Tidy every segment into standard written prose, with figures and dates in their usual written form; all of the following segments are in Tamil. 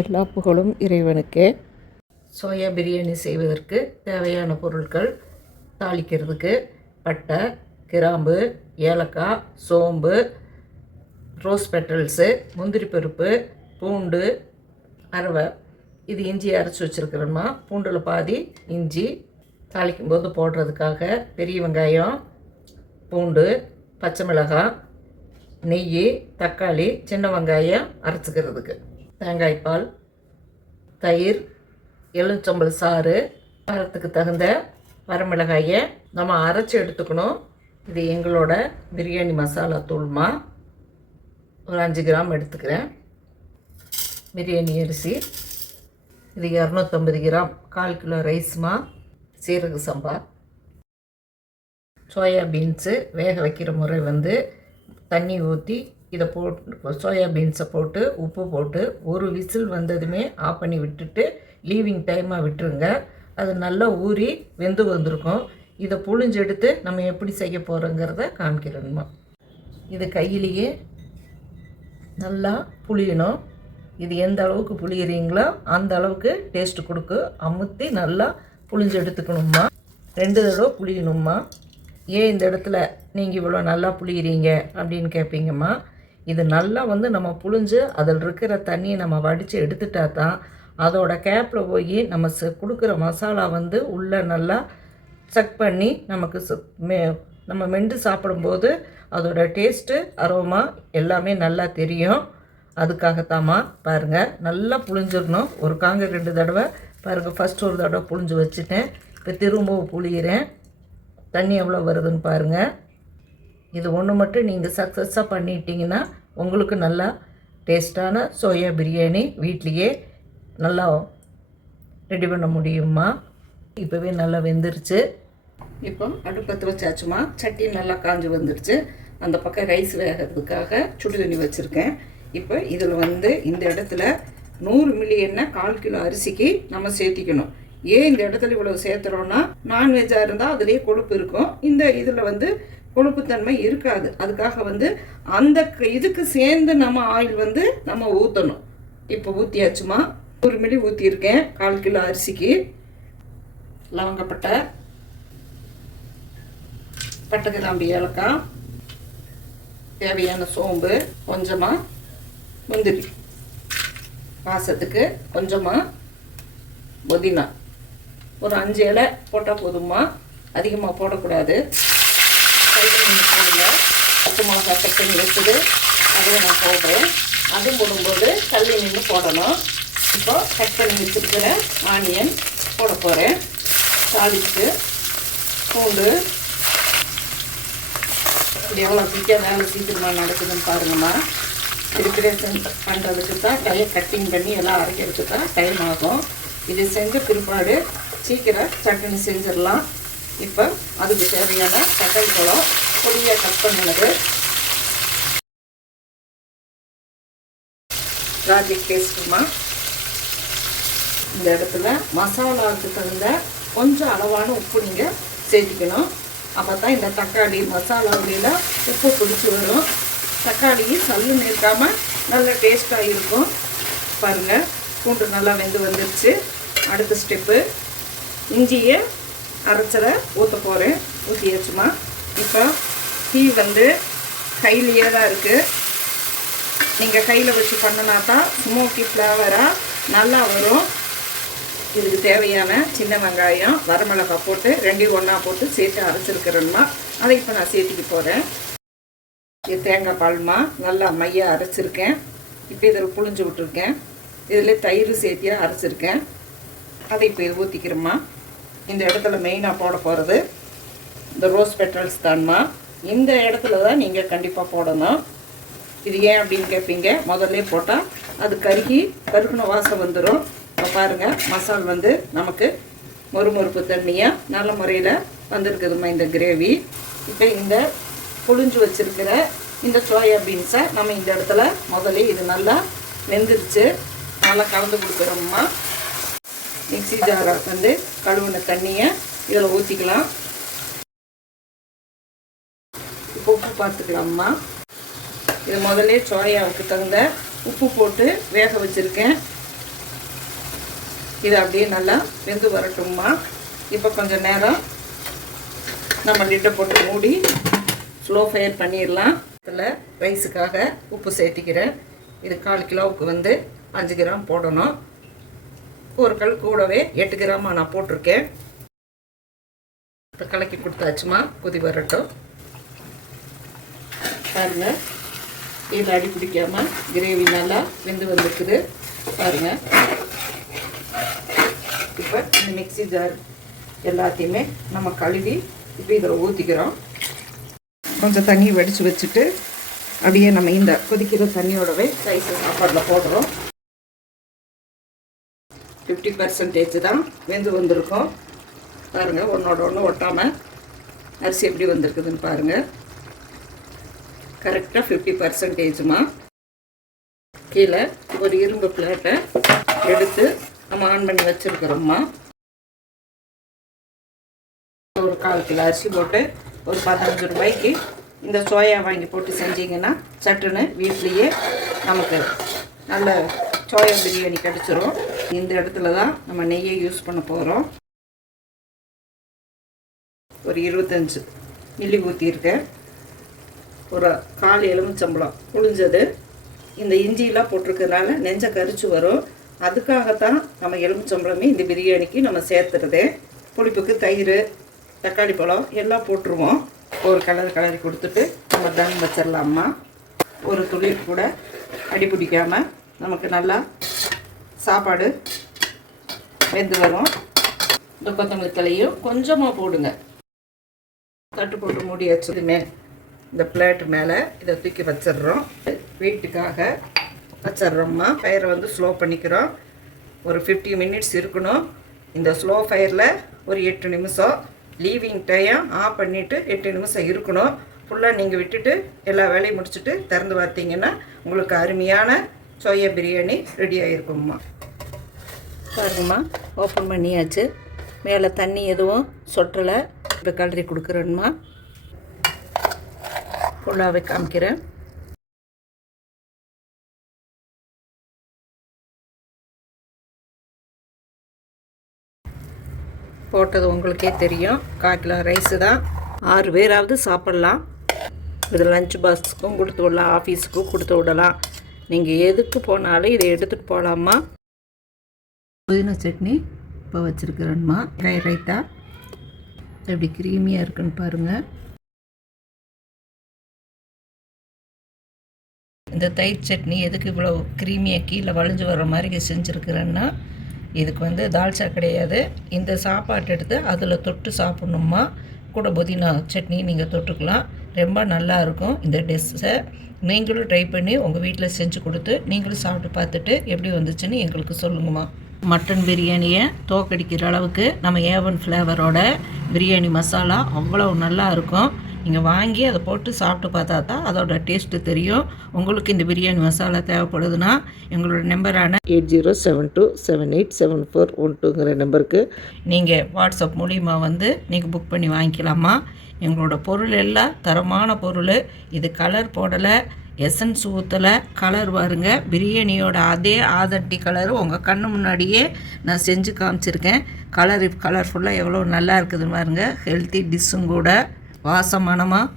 எல்லா புகழும் இறைவனுக்கே. சோயா பிரியாணி செய்வதற்கு தேவையான பொருட்கள்: தாளிக்கிறதுக்கு பட்டை, கிராம்பு, ஏலக்காய், சோம்பு, ரோஸ் பெட்டல்ஸு, முந்திரி பருப்பு, பூண்டு, அரவை. இது இஞ்சி அரைச்சி வச்சுருக்கிறோமா, பூண்டில் பாதி இஞ்சி. தாளிக்கும் போது போடுறதுக்காக பெரிய வெங்காயம், பூண்டு, பச்சை மிளகாய், நெய், தக்காளி, சின்ன வெங்காயம் அரைச்சிக்கிறதுக்கு, தேங்காய் பால், தயிர், எலுமிச்சம்பழ சாறு, காரத்துக்கு தகுந்த வரமிளகாயை நம்ம அரைச்சி எடுத்துக்கணும். இது எங்களோட பிரியாணி மசாலா தூள்மா. ஒரு 5 கிராம் எடுத்துக்கிறேன். பிரியாணி அரிசி இது 250 கிராம், 1/4 கிலோ ரைஸ்மா. சீரக சம்பா. சோயா பீன்ஸு வேக வைக்கிற முறை தண்ணி ஊற்றி இதை போட்டு சோயா பீன்ஸை போட்டு உப்பு போட்டு ஒரு விசில் வந்ததுமே ஆஃப் பண்ணி விட்டுட்டு லீவிங் டைமாக விட்டுருங்க. அது நல்லா ஊறி வெந்து வந்திருக்கும். இதை புழிஞ்சு எடுத்து நம்ம எப்படி செய்ய போகிறோங்கிறத காமிக்கிறோம்மா. இது கையிலேயே நல்லா புளியணும். இது எந்த அளவுக்கு புளியுறீங்களோ அந்த அளவுக்கு டேஸ்ட்டு கொடுக்கும். அமுத்தி நல்லா புளிஞ்சு எடுத்துக்கணும்மா. 2 தடவை புளியணும்மா. ஏன் இந்த இடத்துல நீங்கள் இவ்வளோ நல்லா புளியுறீங்க அப்படின்னு கேட்பீங்கம்மா. இது நல்லா நம்ம புளிஞ்சு அதில் இருக்கிற தண்ணியை நம்ம வடித்து எடுத்துட்டா தான் அதோட கேப்பில் போய் நம்ம கொடுக்குற மசாலா உள்ளே நல்லா செக் பண்ணி நமக்கு நம்ம மென்று சாப்பிடும்போது அதோட டேஸ்ட்டு, அரோமா எல்லாமே நல்லா தெரியும். அதுக்காகத்தாம்மா. பாருங்கள், நல்லா புளிஞ்சிடணும். ஒரு 2 தடவை பாருங்கள். ஃபஸ்ட்டு ஒரு தடவை புளிஞ்சு வச்சுட்டேன். இப்போ திரும்பவும் புளியிறேன். தண்ணி எவ்வளோ வருதுன்னு பாருங்கள். இது ஒன்று மட்டும் நீங்கள் சக்ஸஸாக பண்ணிட்டீங்கன்னா உங்களுக்கு நல்லா டேஸ்ட்டான சோயா பிரியாணி வீட்லேயே நல்லா ரெடி பண்ண முடியுமா. இப்போவே நல்லா வெந்துருச்சு. இப்போ அடுப்பத்து வச்சாச்சுமா. சட்டி நல்லா காஞ்சி வந்துடுச்சு. அந்த பக்கம் ரைஸ் வேகிறதுக்காக சுடு தண்ணி வச்சுருக்கேன். இப்போ இதில் இந்த இடத்துல 100 மில்லி எண்ணெய் 1/4 கிலோ அரிசிக்கு நம்ம சேர்த்திக்கணும். ஏன் இந்த இடத்துல இவ்வளோ சேர்த்துறோன்னா, நான்வெஜ்ஜாக இருந்தால் அதுலேயே கொழுப்பு இருக்கும். இந்த இதில் கொழுப்புத்தன்மை இருக்காது. அதுக்காக அந்த இதுக்கு சேர்ந்து நம்ம ஆயில் நம்ம ஊற்றணும். இப்போ ஊற்றியாச்சுமா. 100 மில்லி ஊற்றியிருக்கேன் 1/4 கிலோ அரிசிக்கு. லவங்கப்பட்டை, பட்டை, கிராம்பு, ஏலக்காய், தேவையான சோம்பு, கொஞ்சமாக முந்திரி, வாசத்துக்கு கொஞ்சமாக புதினா. ஒரு 5 இலை போட்டால் போதுமா, அதிகமாக போடக்கூடாது. போடுங்க. பச்சை மிளகா கட் பண்ணி வச்சது அதையும் நான் போடுறேன். அதுவும் போடும்போது தள்ளி நின்று போடணும். இப்போ கட் பண்ணி வச்சுருக்கிற ஆனியன் போட போகிறேன். தாளிச்சுட்டு பூண்டு. இது எவ்வளோ சீக்கிரம் வேலை சீக்கிரமாக நடக்குதுன்னு பாருங்கம்மா. ப்ரிப்பரேஷன் பண்ணுறதுக்கு தான் கட்டிங் பண்ணி எல்லாம் அரைக்கிறதுக்கு தான் டைம் ஆகும். இது செஞ்ச பிற்பாடு சீக்கிரம் சட்னி செஞ்சிடலாம். இப்போ அதுக்கு தேவையான தக்காளி பழம் பொடியாக கட் பண்ணினது, கார்லிக் பேஸ்ட்டுமா. இந்த இடத்துல மசாலாவுக்கு தகுந்த கொஞ்சம் அளவான உப்பு நீங்கள் சேர்த்துக்கணும். அப்போ தான் இந்த தக்காளி மசாலாவில உப்பு பிடிச்சி வரும். தக்காளி சல்லுன்னு இருக்காமல் நல்ல டேஸ்ட்டாக இருக்கும். பாருங்கள், பூண்டு நல்லா வெந்து வந்துடுச்சு. அடுத்த ஸ்டெப்பு இஞ்சியை அரைச்சதை ஊற்ற போகிறேன். ஊற்றியாச்சுமா. இப்போ டீ கையிலேயே தான் இருக்குது. நீங்கள் கையில் வச்சு பண்ணினா தான் ஸ்மோக்கி ஃப்ளேவராக நல்லா வரும். இதுக்கு தேவையான சின்ன வெங்காயம், வரமிளகாய் போட்டு 2 ஒன்றா போட்டு சேர்த்து அரைச்சிருக்கிறேன்னா அதை இப்போ நான் சேர்த்துக்க போகிறேன். இது தேங்காய் பால்மா நல்லா மையாக அரைச்சிருக்கேன். இப்போ இதில் புழிஞ்சு விட்டுருக்கேன். இதில் தயிர் சேர்த்தியாக அரைச்சிருக்கேன். அதை இப்போ இது ஊற்றிக்கிறோம்மா. இந்த இடத்துல மெயினாக போட போகிறது இந்த ரோஸ் பெட்டல்ஸ் தான்மா. இந்த இடத்துல தான் நீங்கள் கண்டிப்பாக போடணும். இது ஏன் அப்படின்னு கேட்பீங்க. முதல்ல போட்டால் அது கருகுன வாசம் வந்துடும். இப்போ பாருங்கள், மசால் நமக்கு மொறுமொறுப்பு தண்ணியாக நல்ல முறையில் வந்துருக்குதுமா இந்த கிரேவி. இப்போ இந்த புழிஞ்சு வச்சுருக்கிற இந்த சோயா பீன்ஸை நம்ம இந்த இடத்துல முதல்ல இது நல்லா வெந்துருச்சு. நல்லா கலந்து கொடுக்குறோம்மா. மிக்ஸி ஜாரை கழுவின தண்ணியை இதில் ஊற்றிக்கலாம். இப்போ உப்பு பார்த்துக்கலாம்மா. இது முதல்ல சோயாவுக்கு தகுந்த உப்பு போட்டு வேக வச்சுருக்கேன். இது அப்படியே நல்லா வெந்து வரட்டும்மா. இப்போ கொஞ்சம் நேரம் நம்ம லிட்டை போட்டு மூடி ஸ்லோ ஃபயர் பண்ணிடலாம். இதில் ரைஸுக்காக உப்பு சேர்த்திக்கிறேன். இது 1/4 கிலோவுக்கு வந்து 5 கிராம் போடணும். ஒரு கல் கூடவே 8 கிராமாக நான் போட்டிருக்கேன். இப்போ கலக்கி கொடுத்தாச்சுமா, கொதி வரட்டும். பாருங்கள், இதில் அடி பிடிக்காமல் கிரேவி நல்லா வெந்து வந்துருக்குது பாருங்கள். இப்போ இந்த மிக்ஸி ஜார் எல்லாத்தையுமே நம்ம கழுவி இப்போ இதில் ஊற்றிக்கிறோம். கொஞ்சம் தண்ணி வடித்து வச்சுட்டு அப்படியே நம்ம இந்த கொதிக்கிற தண்ணியோடவே ரைஸ் சாப்பாடில் போடுறோம். 50% தான் வெந்து வந்திருக்கும் பாருங்கள். ஒன்றோட ஒன்று ஒட்டாமல் அரிசி எப்படி வந்திருக்குதுன்னு பாருங்கள். கரெக்டாக 50%மா. கீழே ஒரு இரும்பு பிளேட்டை எடுத்து நம்ம ஆன் பண்ணி வச்சுருக்கிறோம்மா. ஒரு 1/4 கிலோ அரிசி போட்டு ஒரு 15 ரூபாய்க்கு இந்த சோயா வாங்கி போட்டு செஞ்சிங்கன்னா சட்டுன்னு வீட்லேயே நமக்கு நல்ல சோயா பிரியாணி கிடச்சிரும். இந்த இடத்துல தான் நம்ம நெய்யை யூஸ் பண்ண போகிறோம். ஒரு 25 மில்லி ஊற்றிருக்கேன். ஒரு 1/4 எலுமிச்சம்பழம் புழிஞ்சது. இந்த இஞ்சியெலாம் போட்டிருக்கிறதுனால நெஞ்சை கரிச்சு வரும். அதுக்காகத்தான் நம்ம எலுமிச்சம்பழமே இந்த பிரியாணிக்கு நம்ம சேர்த்துறதே. புளிப்புக்கு தயிர், தக்காளி பழம் எல்லாம் போட்டுருவோம். ஒரு கலரி கொடுத்துட்டு நம்ம தம் வச்சிடலாமா. ஒரு துளி கூட அடி பிடிக்காமல் நமக்கு நல்லா சாப்பாடு வெந்து வரும். இந்த கொத்தமல்லி தலையும் கொஞ்சமாக போடுங்க. தட்டு போட்டு மூடி வச்சதுமே இந்த பிளேட் மேலே இதை தூக்கி வச்சிடுறோம். வெயிட்டுக்காக வச்சிட்றோம்மா. ஃபயரை வந்து ஸ்லோ பண்ணிக்கிறோம். ஒரு 50 மினிட்ஸ் இருக்கணும். இந்த ஸ்லோ ஃபயரில் ஒரு 8 நிமிஷம். லீவிங் டைம் ஆஃப் பண்ணிவிட்டு 8 நிமிஷம் இருக்கணும். ஃபுல்லாக நீங்கள் விட்டுட்டு எல்லா வேலையும் முடிச்சுட்டு திறந்து பார்த்தீங்கன்னா உங்களுக்கு அருமையான சோயா பிரியாணி ரெடி ஆகிருக்கும்மா. பாருங்கம்மா, ஓப்பன் பண்ணியாச்சு. மேலே தண்ணி எதுவும் சொட்டலை. இப்போ கலரி கொடுக்குறேன்மா. ஃபுல்லாகவே காமிக்கிறேன். போட்டது உங்களுக்கே தெரியும். 1/4 கிலோ ரைஸு தான். 6 பேராவது சாப்பிட்லாம். இது லஞ்ச் பாக்ஸுக்கும் கொடுத்து விடலாம், ஆஃபீஸுக்கும் கொடுத்து விடலாம். நீங்கள் எதுக்கு போனாலும் இதை எடுத்துகிட்டு போகலாமா. புதினா சட்னி இப்போ வச்சுருக்கிறேன்மா. ரைத்தா எப்படி க்ரீமியாக இருக்குன்னு பாருங்கள். இந்த தயிர் சட்னி எதுக்கு இவ்வளோ க்ரீமியாக கீழே வளைஞ்சு வர்ற மாதிரி செஞ்சுருக்கிறேன்னா, இதுக்கு வந்து தால்ச்சா கிடையாது. இந்த சாப்பாட்டு எடுத்து அதில் தொட்டு சாப்பிட்ணுமா. கூட புதினா சட்னி நீங்கள் தொட்டுக்கலாம். ரொம்ப நல்லா இருக்கும் இந்த டிஷ்ஷை. நீங்களும் ட்ரை பண்ணி உங்கள் வீட்டில் செஞ்சு கொடுத்து நீங்களும் சாப்பிட்டு பார்த்துட்டு எப்படி வந்துச்சுன்னு எங்களுக்கு சொல்லுங்கம்மா. மட்டன் பிரியாணியை தோக்கடிக்கிற அளவுக்கு நம்ம A1 ஃப்ளேவரோட பிரியாணி மசாலா அவ்வளோ நல்லா இருக்கும். நீங்கள் வாங்கி அதை போட்டு சாப்பிட்டு பார்த்தா தான் அதோட டேஸ்ட்டு தெரியும். உங்களுக்கு இந்த பிரியாணி மசாலா தேவைப்படுதுன்னா எங்களோட நம்பரான 8072787412ங்கிற நம்பருக்கு நீங்கள் வாட்ஸ்அப் மூலிமா வந்து நீங்கள் புக் பண்ணி வாங்கிக்கலாமா. எங்களோட பொருள் எல்லாம் தரமான பொருள். இது கலர் போடலை, எசன்ஸ் ஊற்றலை. கலர் பாருங்க, பிரியாணியோட அதே ஆதட்டி கலர் உங்கள் கண்ணு முன்னாடியே நான் செஞ்சு காமிச்சிருக்கேன். கலர்ஃபுல்லாக எவ்வளோ நல்லா இருக்குது பாருங்க. ஹெல்த்தி டிஷ்ஷும் கூட. வாசம் மனமாக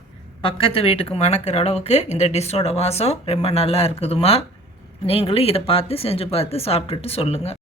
பக்கத்து வீட்டுக்கு மணக்கிற அளவுக்கு இந்த டிஷ்ஷோட வாசம் ரொம்ப நல்லா இருக்குதுமா. நீங்களும் இதை பார்த்து செஞ்சு பார்த்து சாப்பிட்டுட்டு சொல்லுங்கள்.